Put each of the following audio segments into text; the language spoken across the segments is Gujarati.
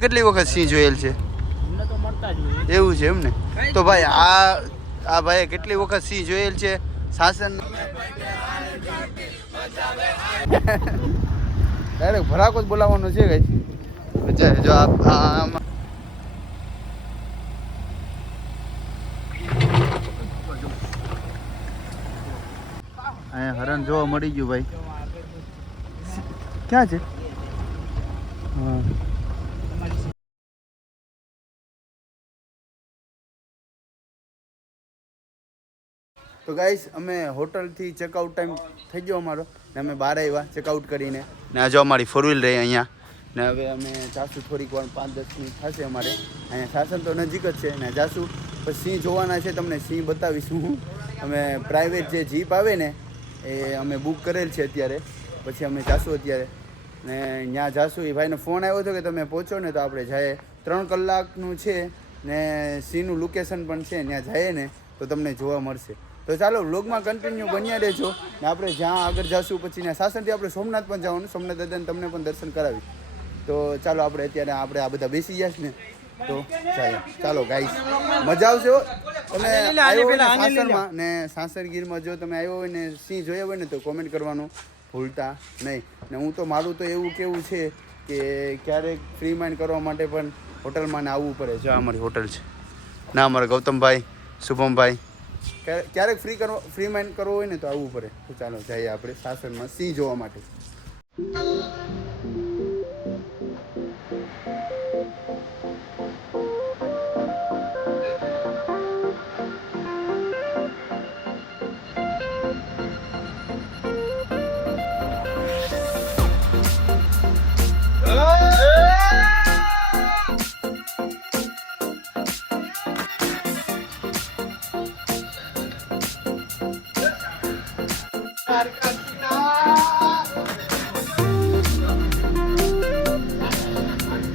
કેટલી વખત સિંહ જોયેલ છે? એવું છે એમ ને? તો ભાઈ આ ભાઈ કેટલી વખત સિંહ જોયેલ છે? શાસન ડાયરેક્ટ ભરાકો જ બોલાવવાનો છે કઈ. જો આમાં અહીંયા હરણ જોવા મળી ગયું ભાઈ. ક્યાં છે? હા તો ગાઈસ અમે હોટલથી ચેકઆઉટ ટાઈમ થઈ ગયો અમારો ને અમે બહાર આવ્યા ચેકઆઉટ કરીને ને જો અમારી ફોર વ્હીલ રહી અહીંયા ને હવે અમે જાશું થોડીક વાર 5-10 મિનિટ થશે અમારે અહીંયા. શાસન તો નજીક જ છે ને જાશું પછી સિંહ જોવાના છે. તમને સિંહ બતાવીશું. અમે પ્રાઇવેટ જે જીપ આવે ને એ અમે બુક કરેલ છે અત્યારે. પછી અમે જાશું અત્યારે ને ત્યાં જાશું. એ ભાઈનો ફોન આવ્યો હતો કે તમે પહોંચો ને તો આપણે જાય. 3 કલાકનું છે ને સિંહનું લોકેશન પણ છે. ત્યાં જઈએ ને તો તમને જોવા મળશે. તો ચાલો વ્લોગમાં કન્ટિન્યુ બન્યા રહેજો ને આપણે જ્યાં આગળ જઈશું પછી ત્યાં શાસનથી આપણે સોમનાથ પણ જવાનું. સોમનાથ દાદાને તમને પણ દર્શન કરાવી. તો ચાલો આપણે અત્યારે આપણે આ બધા બેસી જશે ને તો ચાલો ગાઈસ મજા આવશે. તમે આવ્યો ને સાસરમાં ને સાસરગીરમાં જો તમે આવ્યો હોય ને સિંહ જોયા હોય ને તો કોમેન્ટ કરવાનું ભૂલતા નહીં. ને હું તો મારું તો એવું કેવું છે કે ક્યારેક ફ્રી માઇન્ડ કરવા માટે પણ હોટલમાં ને આવવું પડે. જો અમારી હોટલ છે ના અમારા ગૌતમભાઈ શુભમભાઈ ક્યારેક ફ્રી માઇન્ડ કરવો હોય ને તો આવવું પડે. તો ચાલો જઈએ આપણે સાસરમાં સિંહ જોવા માટે.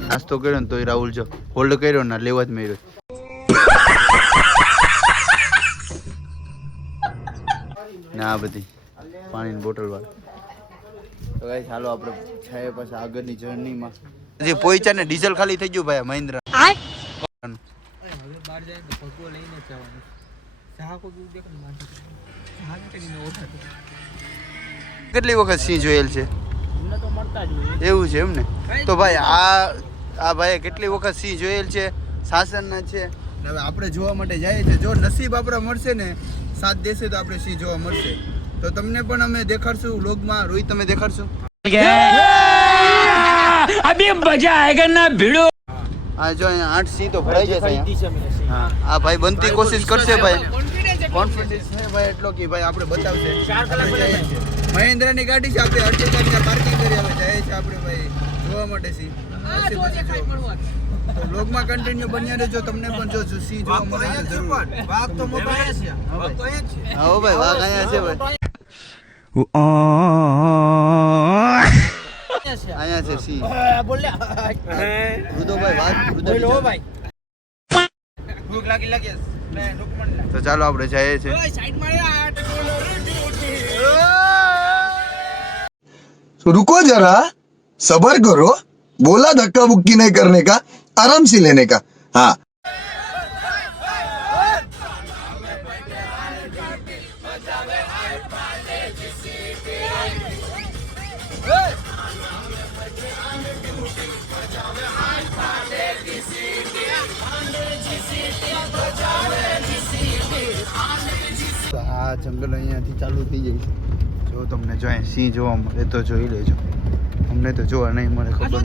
નાસ્તો કર્યો ને તો રાહુલ જો હોલ્ડ કર્યો ને લેવા જ મેળ્યો. ને આ બધી પાણીની બોટલ વાળા. તો ગાઈસ હાલો આપણે છાયા પાછા આગળની જર્નીમાં. જે પોઈચા ને ડીઝલ ખાલી થઈ ગયું ભાઈ મહિન્દ્રા. કેટલી વખત સિંહ જોયેલ છે? એવું છે એમ ને? તો ભાઈ આ ભાઈ કેટલી વખત સિંહ જોયેલ છે? શાસનના છે. હવે આપણે જોવા માટે જાય છે. જો નસીબ આપણા મળશે ને સાથ દેશે તો આપણે સિંહ જોવા મળશે. તો તમને પણ અમે દેખાડશું વ્લોગમાં. રોહિત તમે દેખાડશું? અભી મજા આયેગા ના ભીડો. આ જો અહીંયા 8 સિંહ તો ભરાઈ જશે. હા આ ભાઈ બનતી કોશિશ કરશે ભાઈ. કોન્ફિડન્સ છે ભાઈ એટલો કે ભાઈ આપણે બતાવશે. મહિન્દ્રાની ગાડી છે. આપણે અર્ટિગાની પાર્કિંગ કરી હવે જાય છે આપણે ભાઈ જોવા માટે સિંહ. તો વ્લોગમાં કન્ટિન્યુ બન્યા રહેજો. તમને પણ જો સિંહ જોવા મળે છે જરૂર. વાઘ તો મોટો છે. હા ભાઈ વાઘ અહીંયા છે ભાઈ. અહીંયા છે સિંહ. રુદોભાઈ વાત રુદો ભાઈ. ભૂખ લાગી તો ચાલો આપણે જઈએ છીએ. रुको जरा सबर करो. बोला धक्का मुक्की नहीं करने का, आराम से लेने का. हाँ આ જંગલ અહીંયાથી ચાલુ થઈ જાય છે. જો તમને જો સિંહ જોવા મળે તો જોઈ લેજો. અમને તો જોવા નહીં મળે ખબર.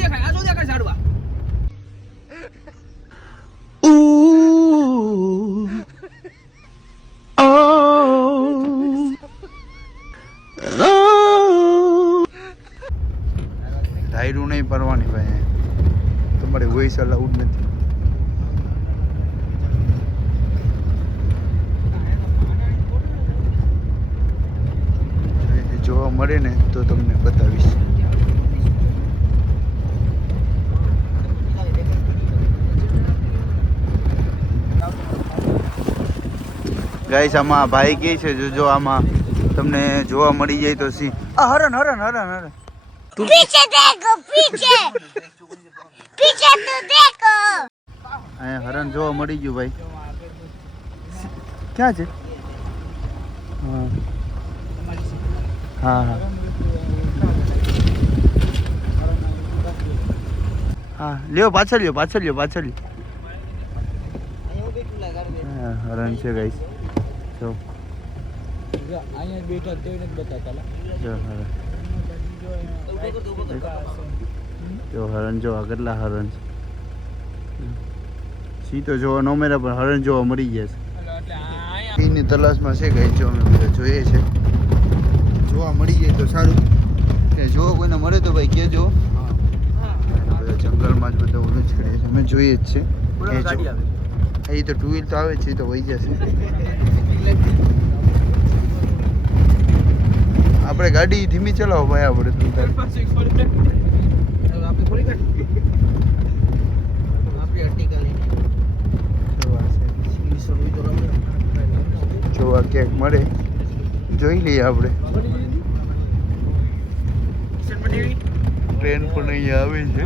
ધાયરું નહીં પરવાની ભાઈ. તમારે વોઇસ અલાઉડ નથી. જોવા મળે ને તો તમને બતાવીશ. ગાઈસ આમાં ભાઈ કહે છે જો આમાં તમને જોવા મળી જાય તો સિંહ. આ હરણ હરણ હરણ હરણ पीछे देखो पीछे पीछे तो देखो અહીંયા હરણ જોવા મળી ગયું ભાઈ. ક્યાં છે? હા હા હા હા લ્યો પાછળ લ્યો પાછળ લ્યો પાછળ લ્યો. હા, હરણ છે ગાઈસ. જો અહીંયા બેઠા તે નથી બતાતા જો હરણ. જો હરણ જોવા કેટલા હરણ છે. સી તો જોવા ન મળ્યા પણ હરણ જોવા મળી ગયા છે. સિંહની તલાશમાં છે ગાઈસ. જો અમે બધા જોઈએ છે. જોવા મળી જાય તો સારું. કે જો કોઈને મળે તો ભાઈ કહેજો. બધા જંગલમાં જ બધા ઓલું જ કરે છે. અમે જોઈએ જ છે. એ તો ટુ વ્હીલ તો આવે છે, એ તો વહી જશે. આપણે ગાડી ધીમી ચલાવો ભાઈ. આપણે જોવા ક્યાંક મળે જોઈ લઈએ આપણે. ટ્રેન પણ અહીંયા આવે છે.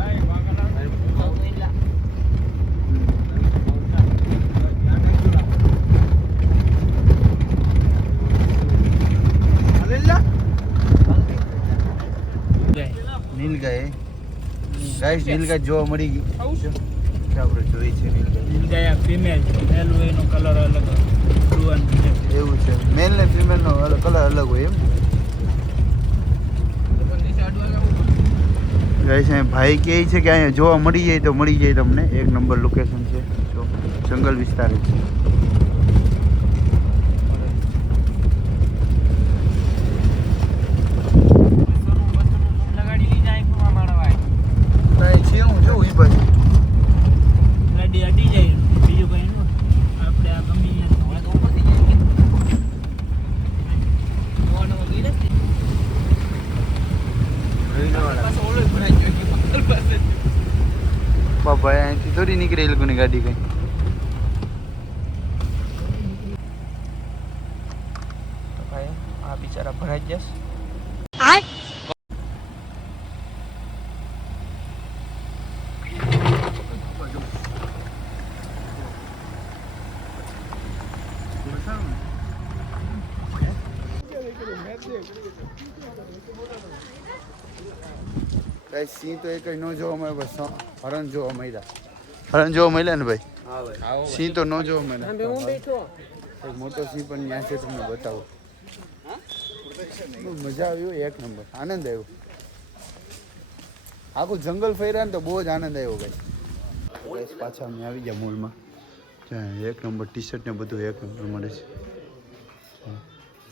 નીલગાય ગાઈસ, નીલગાય જોવા મળી ગઈ. આપણે જોઈ છે નીલગાય. નીલગાય ફિમેલ મેલ હોય એનો કલર અલગ બ્લુ એન્ડ એવું છે. મેલ ને ફિમેલ નો કલર અલગ હોય એમ. ગાઈસ અહીં ભાઈ કહે છે કે અહીંયા જોવા મળી જાય તો મળી જાય તમને. એક નંબર લોકેશન છે. જો જંગલ વિસ્તાર છે. ભાઈ અહીંથી થોડી નીકળે એ લોકોની ગાડી કઈ. ભાઈ આ બિચારા ભરાઈ જશે. કઈ સિંહ તો એક ન જોવા મળે, બસ હરણ જોવા મળ્યા. હરણ જોવા મળ્યા ને ભાઈ. સિંહ તો ન જોવા મળ્યા. એક મોટો સિંહ પણ ત્યાં છે, તમને બતાવો. બહુ મજા આવી હોય, એક નંબર આનંદ આવ્યો. આખું જંગલ ફર્યા ને તો બહુ જ આનંદ આવ્યો ભાઈ. પાછા અમે આવી ગયા મોલમાં. એક નંબર ટી શર્ટ ને બધું એક નંબર મળે છે.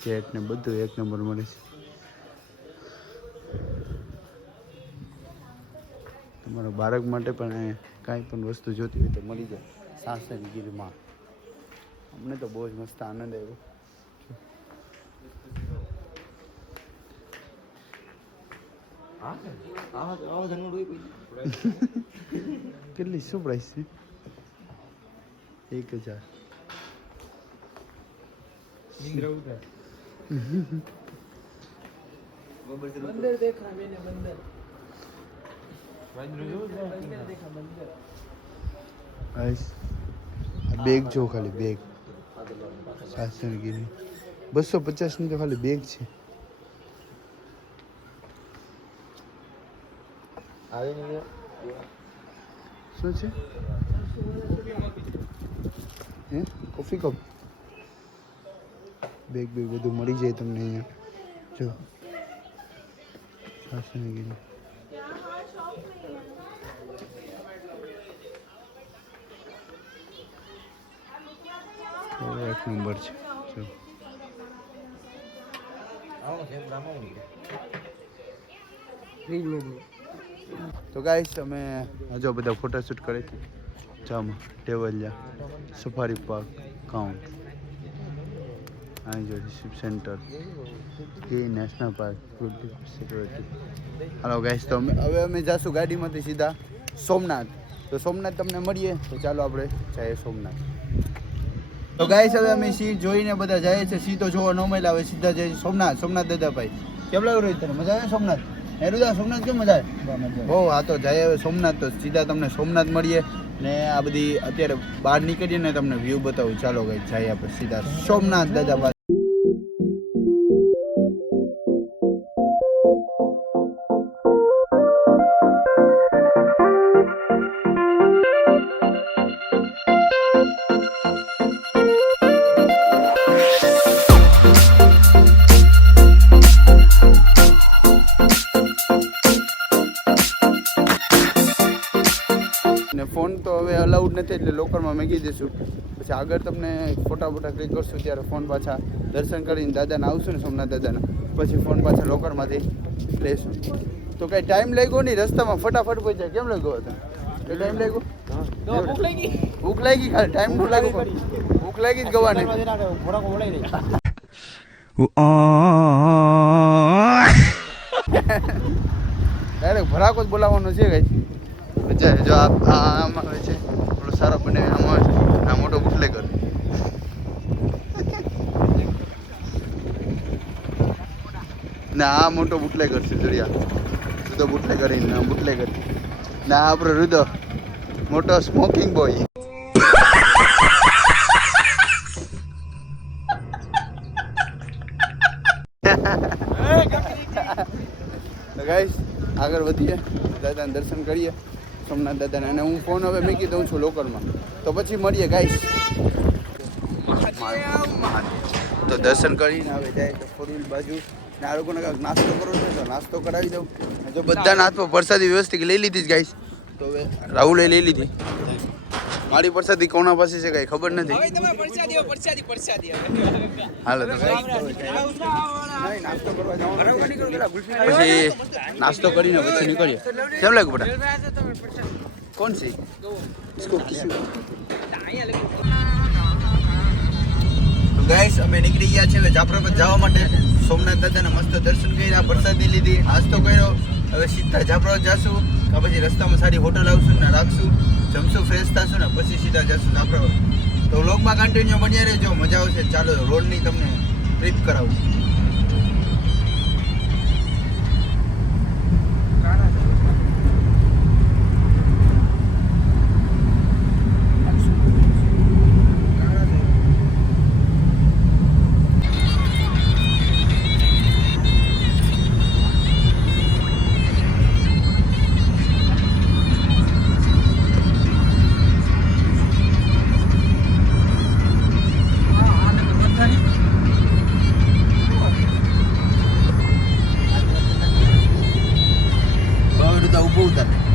જેટ ને બધું એક નંબર મળે છે. તમારા બાળક માટે પણ કાંઈ પણ વસ્તુ જોતી હોય તો મળી જાય સાસણગીરમાં. અમને તો બહુ જ મસ્ત આનંદ આવ્યો. કેટલી શું પ્રાઇસ છે? 1000. બંદર દેખા મેને બંદર. બેગ જો ખાલી બેગ સાસણગીરી 250 ની તો ખાલી બેગ છે. શું છે? હે કોફી કપ બેગ બેગ બધું મળી જાય તમને અહીંયા. જો સાસણગીરી એક નંબર છે. તો ગાઈસ અમે હજુ બધા ફોટોશૂટ કરે છે. જામા ટેવલિયા સફારી પાર્ક કાઉન્ટ અહીં જો રિસીપ સેન્ટર કે નેશનલ પાર્ક સિક્યોરિટી. હાલો ગાઈસ, તો હવે અમે જાશું ગાડીમાંથી સીધા સોમનાથ. તો સોમનાથ તમને મળીએ. તો ચાલો આપણે જઈએ સોમનાથ. તો ગાઈસ હવે અમે સિંહ જોઈને બધા જાય છે. સિંહ તો જોવા ન મળ્યા. હવે સીધા જઈએ સોમનાથ. સોમનાથ દાદાભાઈ કેમ લાગ્યું રોહિત તને? મજા આવે સોમનાથ? હેરુદા સોમનાથ કેમ મજા આવે બહુ આ તો જાય હવે સોમનાથ તો સીધા તમને સોમનાથ મળીએ ને આ બધી અત્યારે બહાર નીકળીએ ને તમને વ્યૂ બતાવું ચાલો ગઈ જાય આપણે સીધા સોમનાથ દાદા પાસે ને ફોન તો હવે અલાઉડ નથી એટલે લોકરમાં મૂકી દઈશું પછી આગળ તમને ફોટા ક્લિક કરશું ત્યારે ફોન પાછા દર્શન કરીને દાદાને આવશું ને સોમનાથ દાદાના પછી ફોન પાછા લોકરમાંથી લઈશું તો કંઈ ટાઈમ લાગ્યો નહીં રસ્તામાં ફટાફટ પહોંચ્યા કેમ લાગ્યો હતો એ ટાઈમ લાગ્યો ભૂખ લાગી ખાલી ટાઈમ નું લાગ્યું ભૂખ લાગી જ ગવાને ડાયરેક્ટ ભરાકો જ બોલાવવાનો છે કઈ જો આમાં આવે છે થોડો સારો બને આમાં આવે છે આ મોટો બુટલેગર ને આ મોટો બુટલેગર છે જોડિયા રુદો બુટલેગર બુટલેગર ને આ આપણો રુદો મોટો સ્મોકિંગ બોય તો ગાઈસ આગળ વધીએ દાદાને દર્શન કરીએ સોમનાથ દાદાને અને હું ફોન હવે મૂકી દઉં છું લોકરમાં તો પછી મળીએ ગાઈસ તો દર્શન કરીને હવે જાય તો ફોર વ્હીલ બાજુ ને આ લોકોને કાંઈક નાસ્તો કરવો છે તો નાસ્તો કરાવી દઉં જો બધાના હાથમાં પ્રસાદી વ્યવસ્થિત લઈ લીધી જ ગાઈસ તો હવે રાહુલે લઈ લીધી મારી પ્રસાદી કોના પાસે છે કઈ ખબર નથી હાલો તો નાસ્તો કરવા જવાનું પછી નાસ્તો કરીને પછી નીકળીએ કેમ લાગ્યું બેટા કોણ છે ગાઈસ અમે નીકળી ગયા છે હવે જાફરાબાદ જવા માટે સોમનાથ દાદાના મસ્ત દર્શન કર્યા પ્રસાદી લીધી નાસ્તો કર્યો હવે સીધા જાફરાબાદ જશું તો પછી રસ્તામાં સારી હોટલ આવશું ને રાખશું જમશું ફ્રેશ થશું ને પછી સીધા જશું જાફરાબાદ તો વ્લોગમાં કન્ટિન્યુ બન્યા રહેજો મજા આવશે ચાલો રોડની તમને ટ્રીપ કરાવું ઉભો ઉતાર